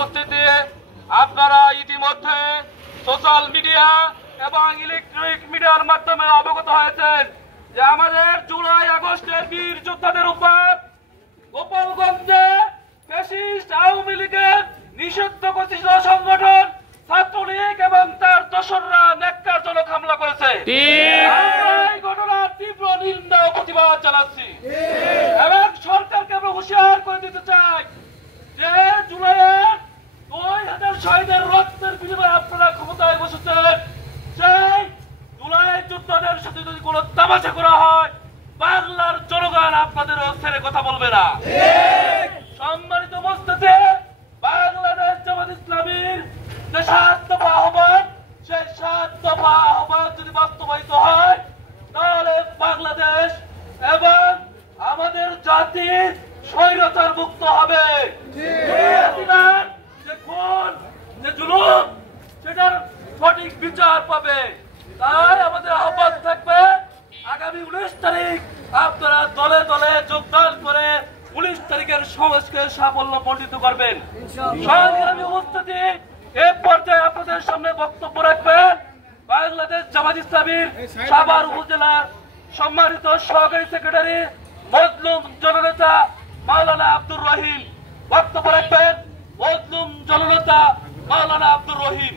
উপস্থিতি আপনারা ইতিমধ্যে সোশ্যাল মিডিয়া এবং ইলেকট্রনিক মিডিয়ার মাধ্যমে অবগত হয়েছেন যে আমাদের জুলাই আগস্টের বীর যোদ্ধাদের উপর গোপালগঞ্জে ফ্যাসিস্ট আওয়ামী লীগের নিষিদ্ধ ঘোষিত সংগঠন ছাত্রলীগ এবং তার দোসররা ন্যাক্কারজনক হামলা করেছে। এই ঘটনার তীব্র নিন্দা ও প্রতিবাদ জানাচ্ছি এবং সরকারকে আমরা হুঁশিয়ার করে দিতে চাই যে জুলাইয়ের 2000 শহীদের রক্তের বিনিময়ে আপনারা ক্ষমতায় বসেছেন, সেই জুলাই যোদ্ধাদের সাথে যদি কোনো তামাশা করা হয় বাংলার জনগণ আপনাদেরও ছেড়ে কথা বলবে না। সম্মানিত উপস্থিতি, বাংলাদেশ জামাত ইসলামীর যে 7 দফা আহ্বান, সেই 7 দফা আহ্বান যদি বাস্তবায়িত হয় তাহলে বাংলাদেশ এবং আমাদের জাতি স্বৈরাচার মুক্ত হবে। যে খুন, যে জুলুম, সেটার সঠিক বিচার পাবে। তাই আমাদের আহ্বান থাকবে আগামী 19 তারিখ আপনারা দলে দলে যোগদান করে 19 তারিখের সমাবেশকে সাফল্য মণ্ডিত করবেন। সংগ্রামী উপস্থিতি, এই পর্যায়ে আপনাদের সামনে বক্তব্য রাখবেন বাংলাদেশ জামাত ইসলামীর সাভার উপজেলার সম্মানিত সহকারী সেক্রেটারি মজলুম জননেতা মাওলানা আব্দুর রহিম। বক্তব্য রাখবেন মজলুম জননেতা মাওলানা আব্দুর রহিম।